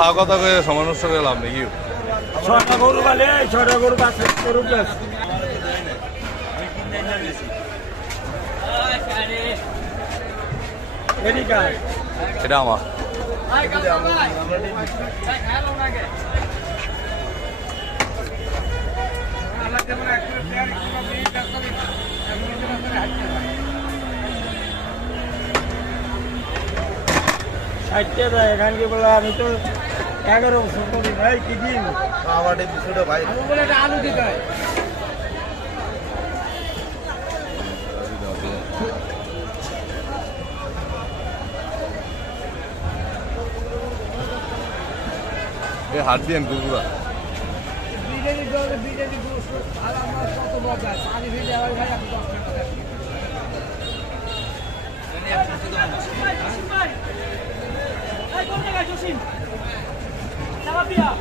ভাগ কথা করে সমানুষ্ঠ করে লাভ নেই। ছটা গরু বলে ছটা গরু আছে গরু প্লাস এটা আমার ষাটটা দেয় এখানকে বলে আমি তো 11 বছর করি ভাই কি দিন আমার এই দুশোটা ভাই আলু দিতে হয় হাত দিয়ে কুকুরা বিরিয়ানি দলে বিরিয়ানি আর আমার কত মজা পানি ফেলে হয় ভাই আপনি 10 টাকা